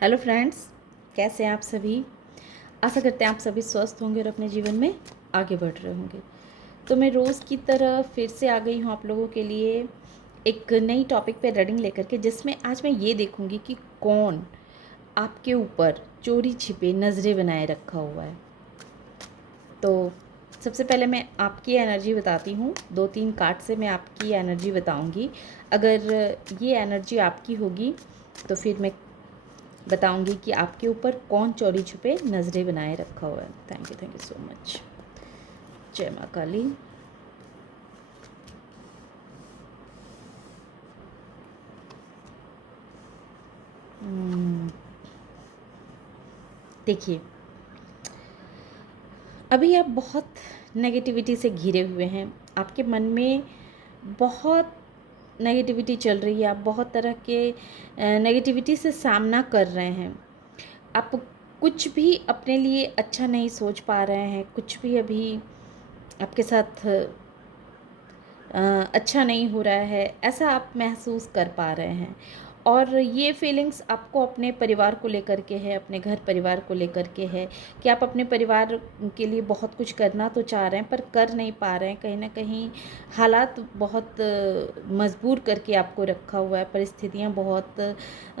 Hello friends, कैसे हैं आप सभी। आशा करते हैं आप सभी स्वस्थ होंगे और अपने जीवन में आगे बढ़ रहे होंगे। तो मैं रोज़ की तरह फिर से आ गई हूँ आप लोगों के लिए एक नई टॉपिक पे रीडिंग लेकर के, जिसमें आज मैं ये देखूँगी कि कौन आपके ऊपर चोरी छिपे नज़रें बनाए रखा हुआ है। तो सबसे पहले मैं आपकी एनर्जी बताती हूँ। 2-3 कार्ड से मैं आपकी एनर्जी बताऊँगी। अगर ये एनर्जी आपकी होगी तो फिर मैं बताऊंगी कि आपके ऊपर कौन चोरी छुपे नज़रें बनाए रखा हुआ है। Thank you so much. जय माँ काली। देखिए, अभी आप बहुत नेगेटिविटी से घिरे हुए हैं। आपके मन में बहुत नेगेटिविटी चल रही है। आप बहुत तरह के नेगेटिविटी से सामना कर रहे हैं। आप कुछ भी अपने लिए अच्छा नहीं सोच पा रहे हैं। कुछ भी अभी आपके साथ अच्छा नहीं हो रहा है, ऐसा आप महसूस कर पा रहे हैं। और ये फीलिंग्स आपको अपने परिवार को लेकर के है, अपने घर परिवार को लेकर के है कि आप अपने परिवार के लिए बहुत कुछ करना तो चाह रहे हैं पर कर नहीं पा रहे हैं। कहीं ना कहीं हालात बहुत मजबूर करके आपको रखा हुआ है। परिस्थितियाँ बहुत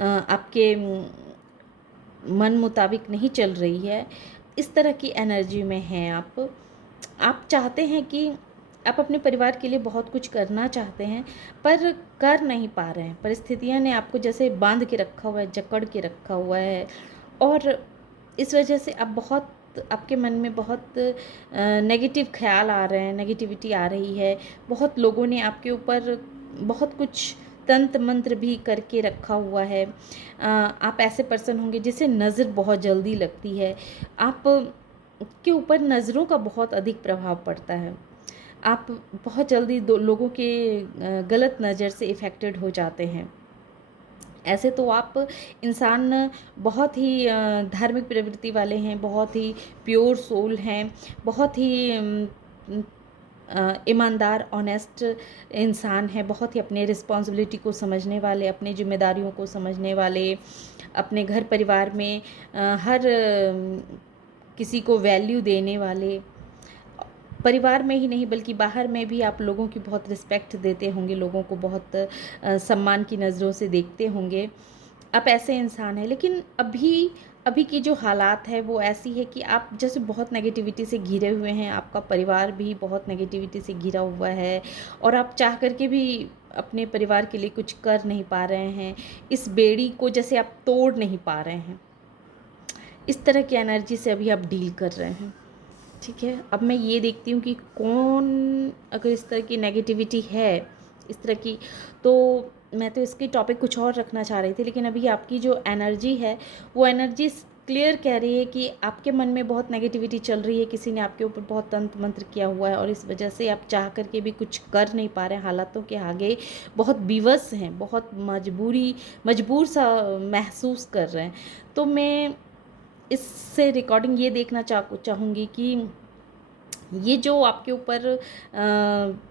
आपके मन मुताबिक नहीं चल रही है। इस तरह की एनर्जी में हैं आप चाहते हैं कि आप अपने परिवार के लिए बहुत कुछ करना चाहते हैं पर कर नहीं पा रहे हैं। परिस्थितियां ने आपको जैसे बांध के रखा हुआ है, जकड़ के रखा हुआ है। और इस वजह से आप बहुत आपके मन में बहुत नेगेटिव ख्याल आ रहे हैं, नेगेटिविटी आ रही है। बहुत लोगों ने आपके ऊपर बहुत कुछ तंत्र मंत्र भी करके रखा हुआ है। आप ऐसे पर्सन होंगे जिसे नज़र बहुत जल्दी लगती है। आप के ऊपर नज़रों का बहुत अधिक प्रभाव पड़ता है। आप बहुत जल्दी दो लोगों के गलत नज़र से इफ़ेक्टेड हो जाते हैं। ऐसे तो आप इंसान बहुत ही धार्मिक प्रवृत्ति वाले हैं, बहुत ही प्योर सोल हैं, बहुत ही ईमानदार ऑनेस्ट इंसान है, बहुत ही अपने रिस्पॉन्सिबिलिटी को समझने वाले, अपनी जिम्मेदारियों को समझने वाले, अपने घर परिवार में हर किसी को वैल्यू देने वाले। परिवार में ही नहीं बल्कि बाहर में भी आप लोगों की बहुत रिस्पेक्ट देते होंगे, लोगों को बहुत सम्मान की नज़रों से देखते होंगे। आप ऐसे इंसान हैं। लेकिन अभी अभी की जो हालात है वो ऐसी है कि आप जैसे बहुत नेगेटिविटी से घिरे हुए हैं। आपका परिवार भी बहुत नेगेटिविटी से घिरा हुआ है और आप चाह करके भी अपने परिवार के लिए कुछ कर नहीं पा रहे हैं। इस बेड़ी को जैसे आप तोड़ नहीं पा रहे हैं। इस तरह की एनर्जी से अभी आप डील कर रहे हैं। ठीक है, अब मैं ये देखती हूँ कि कौन, अगर इस तरह की नेगेटिविटी है इस तरह की, तो मैं तो इसकी टॉपिक कुछ और रखना चाह रही थी। लेकिन अभी आपकी जो एनर्जी है वो एनर्जी क्लियर कह रही है कि आपके मन में बहुत नेगेटिविटी चल रही है। किसी ने आपके ऊपर बहुत तंत्र मंत्र किया हुआ है और इस वजह से आप चाह करके भी कुछ कर नहीं पा रहे हैं। हालातों के आगे बहुत विवश हैं, बहुत मजबूर सा महसूस कर रहे हैं। तो मैं इससे रिकॉर्डिंग ये देखना चाहूँगी कि ये जो आपके ऊपर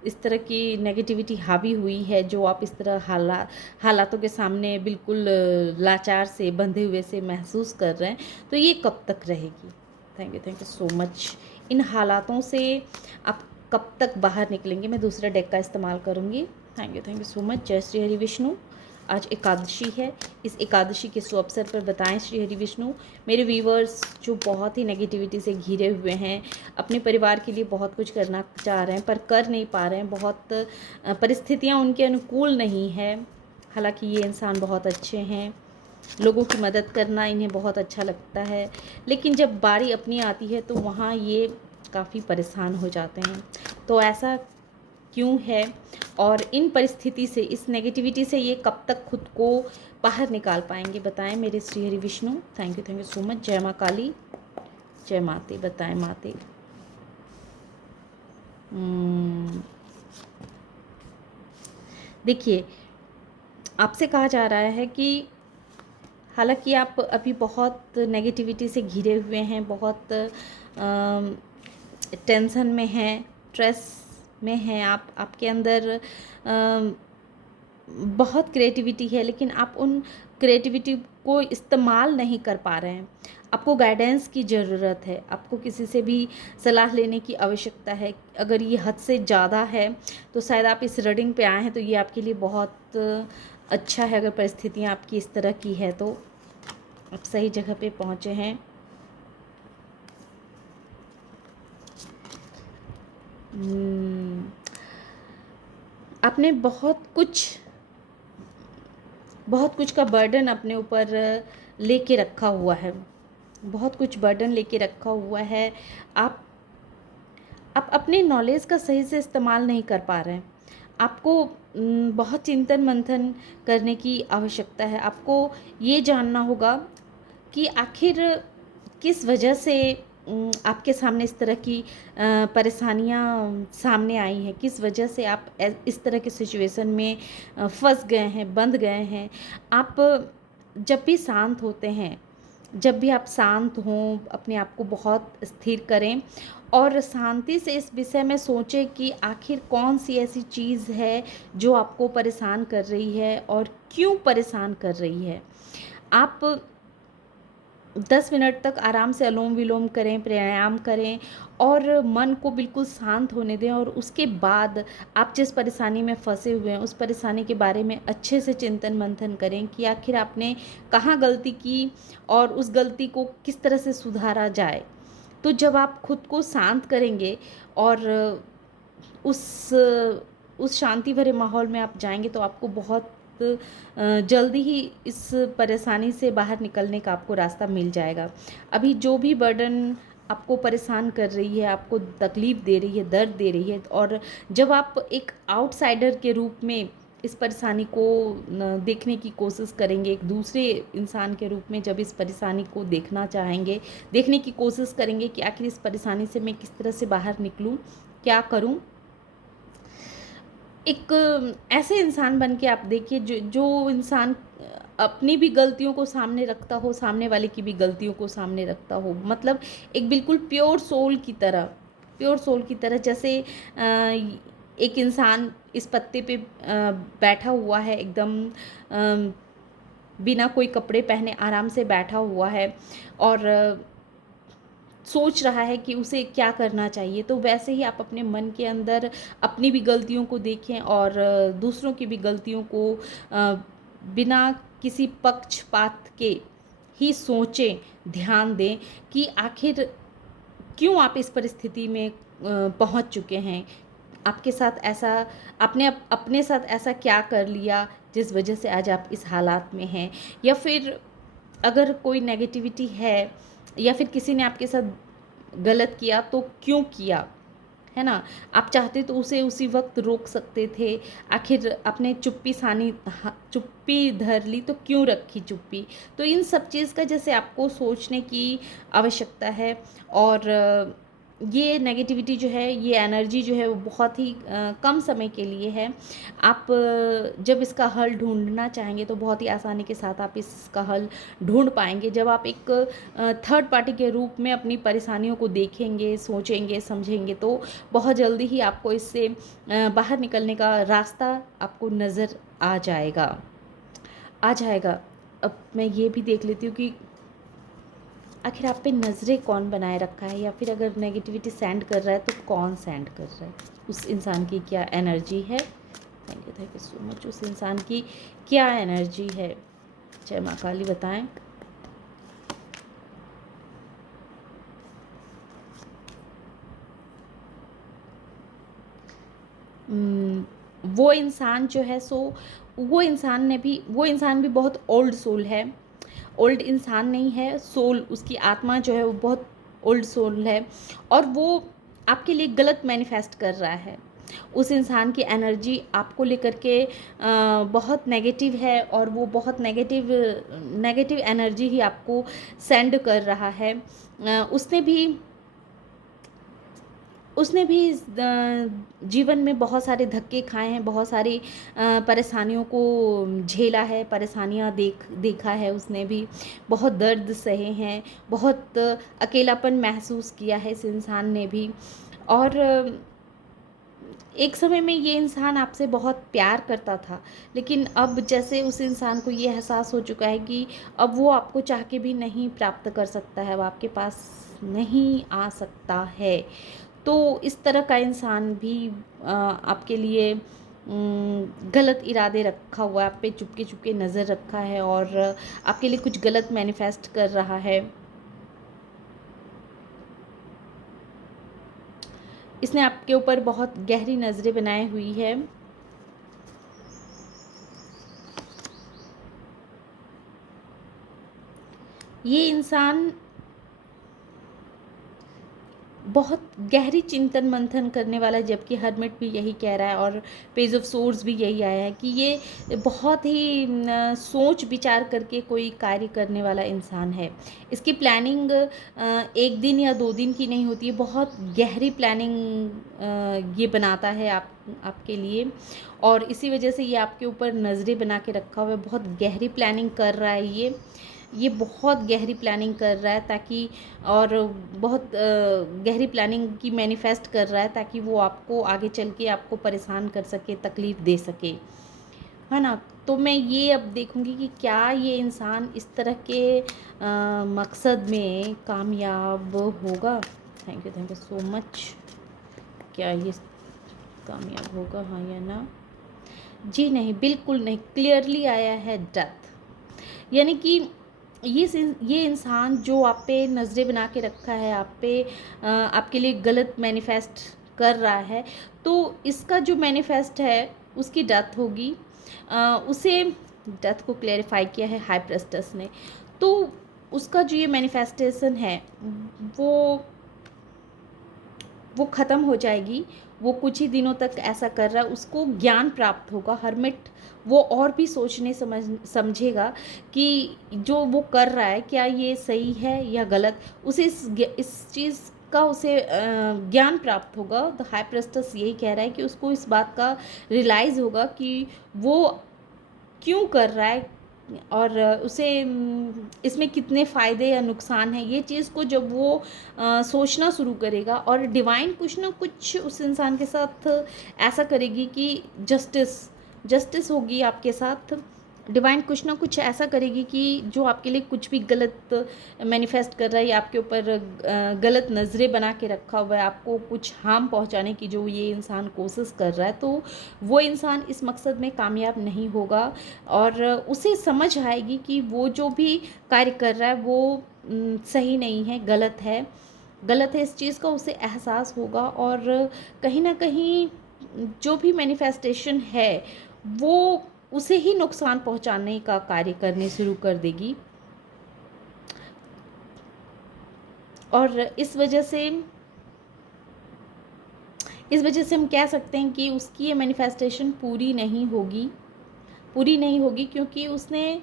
इस तरह की नेगेटिविटी हावी हुई है, जो आप इस तरह हालातों के सामने बिल्कुल लाचार से बंधे हुए से महसूस कर रहे हैं, तो ये कब तक रहेगी। Thank you so much. इन हालातों से आप कब तक बाहर निकलेंगे। मैं दूसरा डेक का इस्तेमाल करूँगी। Thank you so much. जय श्री हरि विष्णु। आज एकादशी है। इस एकादशी के शुभ अवसर पर बताएं श्री हरि विष्णु, मेरे व्यूवर्स जो बहुत ही नेगेटिविटी से घिरे हुए हैं, अपने परिवार के लिए बहुत कुछ करना चाह रहे हैं पर कर नहीं पा रहे हैं, बहुत परिस्थितियां उनके अनुकूल नहीं है। हालांकि ये इंसान बहुत अच्छे हैं, लोगों की मदद करना इन्हें बहुत अच्छा लगता है, लेकिन जब बारी अपनी आती है तो वहाँ ये काफ़ी परेशान हो जाते हैं। तो ऐसा क्यों है और इन परिस्थिति से, इस नेगेटिविटी से ये कब तक खुद को बाहर निकाल पाएंगे, बताएं मेरे Shri Hari Vishnu. Thank you so much. जय माँ काली, जय माते। बताएं माते। देखिए, आपसे कहा जा रहा है कि हालांकि आप अभी बहुत नेगेटिविटी से घिरे हुए हैं, बहुत टेंशन में हैं, स्ट्रेस में हैं आप, आपके अंदर बहुत क्रिएटिविटी है, लेकिन आप उन क्रिएटिविटी को इस्तेमाल नहीं कर पा रहे हैं, आपको गाइडेंस की ज़रूरत है, आपको किसी से भी सलाह लेने की आवश्यकता है। अगर ये हद से ज़्यादा है तो शायद आप इस रीडिंग पे आए हैं, तो ये आपके लिए बहुत अच्छा है। अगर परिस्थितियाँ आपकी इस तरह की है तो आप सही जगह पे पहुँचे हैं। आपने बहुत कुछ का बर्डन अपने ऊपर लेके रखा हुआ है, बहुत कुछ बर्डन लेके रखा हुआ है। आप अपने नॉलेज का सही से इस्तेमाल नहीं कर पा रहे हैं। आपको बहुत चिंतन मंथन करने की आवश्यकता है। आपको ये जानना होगा कि आखिर किस वजह से आपके सामने इस तरह की परेशानियाँ सामने आई हैं, किस वजह से आप इस तरह की सिचुएशन में फंस गए हैं, बंध गए हैं। आप जब भी शांत होते हैं, जब भी आप शांत हों, अपने आप को बहुत स्थिर करें और शांति से इस विषय में सोचें कि आखिर कौन सी ऐसी चीज़ है जो आपको परेशान कर रही है और क्यों परेशान कर रही है। आप 10 मिनट तक आराम से अनुलोम विलोम करें, प्राणायाम करें और मन को बिल्कुल शांत होने दें, और उसके बाद आप जिस परेशानी में फंसे हुए हैं उस परेशानी के बारे में अच्छे से चिंतन मंथन करें कि आखिर आपने कहाँ गलती की और उस गलती को किस तरह से सुधारा जाए। तो जब आप खुद को शांत करेंगे और उस शांति भरे माहौल में आप जाएंगे तो आपको बहुत जल्दी ही इस परेशानी से बाहर निकलने का आपको रास्ता मिल जाएगा। अभी जो भी बर्डन आपको परेशान कर रही है, आपको तकलीफ़ दे रही है, दर्द दे रही है, और जब आप एक आउटसाइडर के रूप में इस परेशानी को देखने की कोशिश करेंगे, एक दूसरे इंसान के रूप में जब इस परेशानी को देखना चाहेंगे, देखने की कोशिश करेंगे कि आखिर इस परेशानी से मैं किस तरह से बाहर निकलूं, क्या करूं, एक ऐसे इंसान बन के आप देखिए जो इंसान अपनी भी गलतियों को सामने रखता हो, सामने वाले की भी गलतियों को सामने रखता हो। मतलब एक बिल्कुल प्योर सोल की तरह जैसे एक इंसान इस पत्ते पे बैठा हुआ है, एकदम बिना कोई कपड़े पहने आराम से बैठा हुआ है और सोच रहा है कि उसे क्या करना चाहिए। तो वैसे ही आप अपने मन के अंदर अपनी भी गलतियों को देखें और दूसरों की भी गलतियों को बिना किसी पक्षपात के ही सोचें, ध्यान दें कि आखिर क्यों आप इस परिस्थिति में पहुंच चुके हैं। आपके साथ ऐसा, आपने अपने साथ ऐसा क्या कर लिया जिस वजह से आज आप इस हालात में हैं, या फिर अगर कोई नेगेटिविटी है या फिर किसी ने आपके साथ गलत किया तो क्यों किया, है ना। आप चाहते तो उसे उसी वक्त रोक सकते थे। आखिर आपने चुप्पी धर ली तो क्यों रखी चुप्पी। तो इन सब चीज़ का जैसे आपको सोचने की आवश्यकता है। और ये नेगेटिविटी जो है, ये एनर्जी जो है वो बहुत ही कम समय के लिए है। आप जब इसका हल ढूंढना चाहेंगे तो बहुत ही आसानी के साथ आप इसका हल ढूंढ पाएंगे। जब आप एक थर्ड पार्टी के रूप में अपनी परेशानियों को देखेंगे, सोचेंगे, समझेंगे तो बहुत जल्दी ही आपको इससे बाहर निकलने का रास्ता आपको नज़र आ जाएगा। अब मैं ये भी देख लेती हूँ कि आखिर आप पे नज़रें कौन बनाए रखा है, या फिर अगर नेगेटिविटी सेंड कर रहा है तो कौन सेंड कर रहा है, उस इंसान की क्या एनर्जी है। Thank you so much. उस इंसान की क्या एनर्जी है, जय माँ काली बताएं। वो इंसान जो है सो वो इंसान भी बहुत ओल्ड सोल है। ओल्ड इंसान नहीं है, सोल, उसकी आत्मा जो है वो बहुत ओल्ड सोल है, और वो आपके लिए गलत मैनिफेस्ट कर रहा है। उस इंसान की एनर्जी आपको लेकर के बहुत नेगेटिव है, और वो बहुत नेगेटिव एनर्जी ही आपको सेंड कर रहा है। उसने भी जीवन में बहुत सारे धक्के खाए हैं, बहुत सारी परेशानियों को झेला है, परेशानियां देखा है। उसने भी बहुत दर्द सहे हैं, बहुत अकेलापन महसूस किया है इस इंसान ने भी। और एक समय में ये इंसान आपसे बहुत प्यार करता था, लेकिन अब जैसे उस इंसान को ये एहसास हो चुका है कि अब वो आपको चाह के भी नहीं प्राप्त कर सकता है, वो आपके पास नहीं आ सकता है। तो इस तरह का इंसान भी आपके लिए गलत इरादे रखा हुआ है, आप पे चुपके चुपके नज़र रखा है और आपके लिए कुछ गलत मैनिफेस्ट कर रहा है। इसने आपके ऊपर बहुत गहरी नज़रें बनाई हुई है। ये इंसान बहुत गहरी चिंतन मंथन करने वाला है, जबकि हर्मिट भी यही कह रहा है और पेज ऑफ सोर्ड्स भी यही आया है कि ये बहुत ही सोच विचार करके कोई कार्य करने वाला इंसान है। इसकी प्लानिंग 1 दिन या 2 दिन की नहीं होती है, बहुत गहरी प्लानिंग ये बनाता है आपके लिए, और इसी वजह से ये आपके ऊपर नज़रें बना के रखा हुआ है। बहुत गहरी प्लानिंग कर रहा है ये बहुत गहरी प्लानिंग कर रहा है ताकि, और बहुत गहरी प्लानिंग की मैनिफेस्ट कर रहा है ताकि वो आपको आगे चल के आपको परेशान कर सके, तकलीफ़ दे सके, है ना। तो मैं ये अब देखूंगी कि क्या ये इंसान इस तरह के मकसद में कामयाब होगा। Thank you so much. क्या ये कामयाब होगा, हाँ या ना? जी नहीं, बिल्कुल नहीं। क्लियरली आया है डेथ। यानी कि ये इंसान जो आप पे नज़रें बना के रखा है, आप पे आपके लिए गलत मैनिफेस्ट कर रहा है, तो इसका जो मैनिफेस्ट है उसकी डेथ होगी। उसे डेथ को क्लेरिफाई किया है हाई प्रेस्टेस ने। तो उसका जो ये मैनिफेस्टेशन है वो वो ख़त्म हो जाएगी। वो कुछ ही दिनों तक ऐसा कर रहा है, उसको ज्ञान प्राप्त होगा। हर्मिट वो और भी सोचने समझेगा कि जो वो कर रहा है क्या ये सही है या गलत। उसे इस चीज़ का उसे ज्ञान प्राप्त होगा। द हाई प्रेस्टेस यही कह रहा है कि उसको इस बात का रियलाइज़ होगा कि वो क्यों कर रहा है और उसे इसमें कितने फ़ायदे या नुकसान हैं। ये चीज़ को जब वो सोचना शुरू करेगा, और डिवाइन कुछ ना कुछ उस इंसान के साथ ऐसा करेगी कि जस्टिस होगी आपके साथ। डिवाइन कुछ ना कुछ ऐसा करेगी कि जो आपके लिए कुछ भी गलत मैनिफेस्ट कर रहा है या आपके ऊपर गलत नज़रें बना के रखा हुआ है, आपको कुछ हार्म पहुंचाने की जो ये इंसान कोशिश कर रहा है, तो वो इंसान इस मकसद में कामयाब नहीं होगा। और उसे समझ आएगी कि वो जो भी कार्य कर रहा है वो सही नहीं है, गलत है। इस चीज़ का उसे एहसास होगा, और कहीं ना कहीं जो भी मैनिफेस्टेशन है वो उसे ही नुकसान पहुंचाने का कार्य करने शुरू कर देगी। और इस वजह से हम कह सकते हैं कि उसकी ये मैनिफेस्टेशन पूरी नहीं होगी, क्योंकि उसने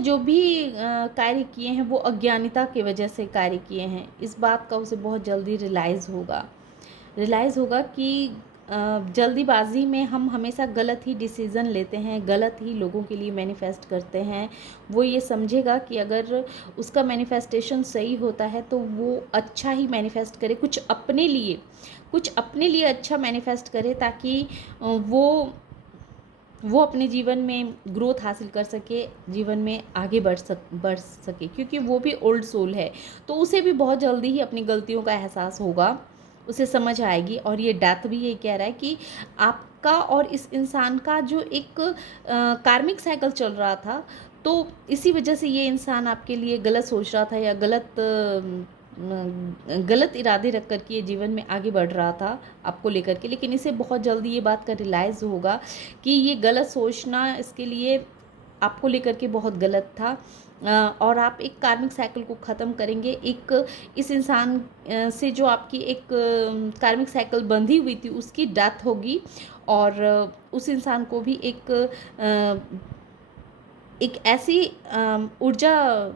जो भी कार्य किए हैं वो अज्ञानता की वजह से कार्य किए हैं। इस बात का उसे बहुत जल्दी रियलाइज़ होगा कि जल्दीबाजी में हम हमेशा गलत ही डिसीज़न लेते हैं, गलत ही लोगों के लिए मैनिफेस्ट करते हैं। वो ये समझेगा कि अगर उसका मैनिफेस्टेशन सही होता है तो वो अच्छा ही मैनिफेस्ट करे, कुछ अपने लिए अच्छा मैनिफेस्ट करे, ताकि वो अपने जीवन में ग्रोथ हासिल कर सके, जीवन में आगे बढ़ सके, क्योंकि वो भी ओल्ड सोल है। तो उसे भी बहुत जल्दी ही अपनी गलतियों का एहसास होगा, उसे समझ आएगी। और ये डेथ भी यही कह रहा है कि आपका और इस इंसान का जो एक कार्मिक साइकिल चल रहा था, तो इसी वजह से ये इंसान आपके लिए गलत सोच रहा था या गलत इरादे रख कर के ये जीवन में आगे बढ़ रहा था आपको लेकर के। लेकिन इसे बहुत जल्दी ये बात का रियलाइज़ होगा कि ये गलत सोचना इसके लिए आपको लेकर के बहुत गलत था, और आप एक कार्मिक साइकिल को ख़त्म करेंगे। इस इंसान से जो आपकी एक कार्मिक साइकिल बंधी हुई थी उसकी डेथ होगी, और उस इंसान को भी एक ऐसी ऊर्जा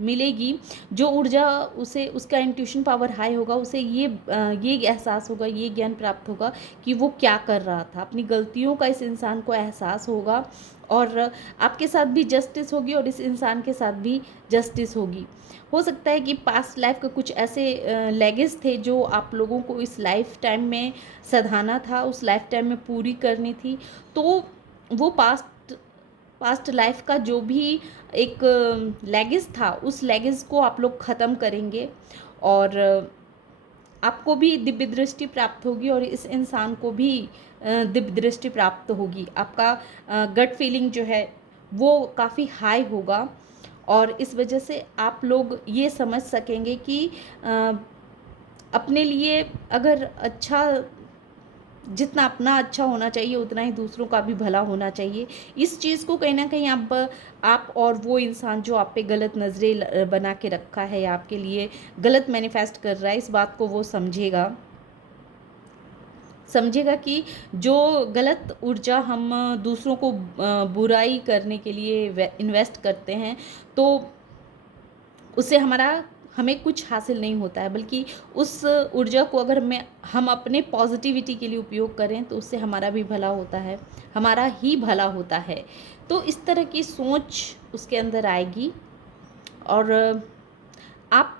मिलेगी, जो ऊर्जा उसे, उसका इंट्यूशन पावर हाई होगा, उसे ये एहसास होगा, ये ज्ञान प्राप्त होगा कि वो क्या कर रहा था। अपनी गलतियों का इस इंसान को एहसास होगा, और आपके साथ भी जस्टिस होगी और इस इंसान के साथ भी जस्टिस होगी। हो सकता है कि पास्ट लाइफ के कुछ ऐसे लेगेस थे जो आप लोगों को इस लाइफ टाइम में सधाना था, उस लाइफ टाइम में पूरी करनी थी। तो वो पास्ट लाइफ का जो भी एक लेगेस था, उस लेगेस को आप लोग ख़त्म करेंगे और आपको भी दिव्य दृष्टि प्राप्त होगी और इस इंसान को भी दिव्य दृष्टि प्राप्त होगी। आपका गट फीलिंग जो है वो काफ़ी हाई होगा और इस वजह से आप लोग ये समझ सकेंगे कि अपने लिए अगर अच्छा, जितना अपना अच्छा होना चाहिए उतना ही दूसरों का भी भला होना चाहिए। इस चीज़ को कहीं ना कहीं आप और वो इंसान जो आप पे गलत नज़रें बना के रखा है या आपके लिए गलत मैनिफेस्ट कर रहा है, इस बात को वो समझेगा कि जो गलत ऊर्जा हम दूसरों को बुराई करने के लिए इन्वेस्ट करते हैं, तो उससे हमें कुछ हासिल नहीं होता है, बल्कि उस ऊर्जा को अगर हम अपने पॉजिटिविटी के लिए उपयोग करें तो उससे हमारा भी भला होता है, हमारा ही भला होता है। तो इस तरह की सोच उसके अंदर आएगी और आप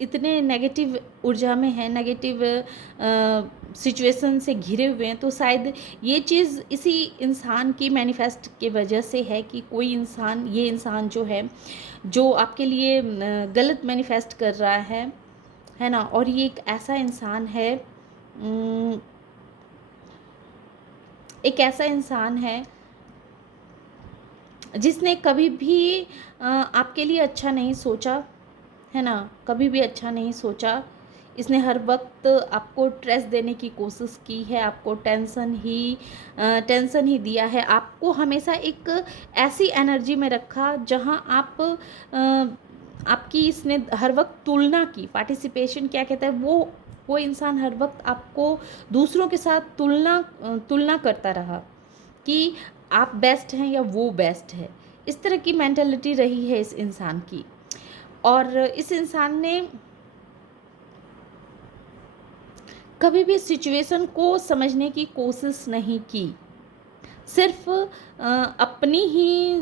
इतने नेगेटिव ऊर्जा में हैं, नेगेटिव सिचुएशन से घिरे हुए हैं, तो शायद ये चीज़ इसी इंसान की मैनिफेस्ट के वजह से है कि ये इंसान जो है, जो आपके लिए गलत मैनिफेस्ट कर रहा है ना। और ये एक ऐसा इंसान है, जिसने कभी भी आपके लिए अच्छा नहीं सोचा, है ना, कभी भी अच्छा नहीं सोचा। इसने हर वक्त आपको स्ट्रेस देने की कोशिश की है, आपको टेंशन ही दिया है, आपको हमेशा एक ऐसी एनर्जी में रखा जहां आपकी इसने हर वक्त तुलना की। पार्टिसिपेशन क्या कहता है, वो इंसान हर वक्त आपको दूसरों के साथ तुलना करता रहा कि आप बेस्ट हैं या वो बेस्ट है। इस तरह की मेंटालिटी रही है इस इंसान की। और इस इंसान ने कभी भी सिचुएशन को समझने की कोशिश नहीं की, सिर्फ अपनी ही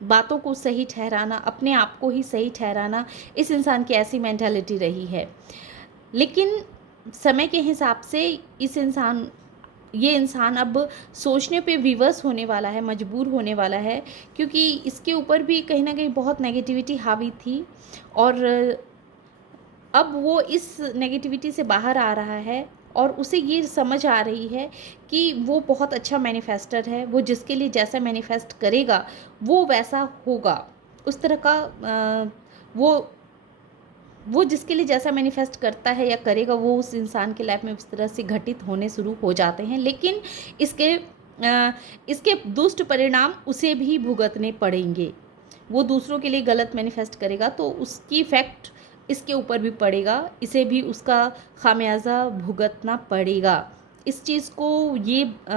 बातों को सही ठहराना, अपने आप को ही सही ठहराना, इस इंसान की ऐसी मेंटालिटी रही है। लेकिन समय के हिसाब से ये इंसान अब सोचने पे विवश होने वाला है, मजबूर होने वाला है, क्योंकि इसके ऊपर भी कहीं ना कहीं बहुत नेगेटिविटी हावी थी और अब वो इस नेगेटिविटी से बाहर आ रहा है और उसे ये समझ आ रही है कि वो बहुत अच्छा मैनिफेस्टर है। वो जिसके लिए जैसा मैनिफेस्ट करेगा वो वैसा होगा। उस तरह का वो जिसके लिए जैसा मैनिफेस्ट करता है या करेगा, वो उस इंसान के लाइफ में उस तरह से घटित होने शुरू हो जाते हैं। लेकिन इसके दुष्ट परिणाम उसे भी भुगतने पड़ेंगे। वो दूसरों के लिए गलत मैनिफेस्ट करेगा तो उसकी इफेक्ट इसके ऊपर भी पड़ेगा, इसे भी उसका खामियाजा भुगतना पड़ेगा। इस चीज़ को ये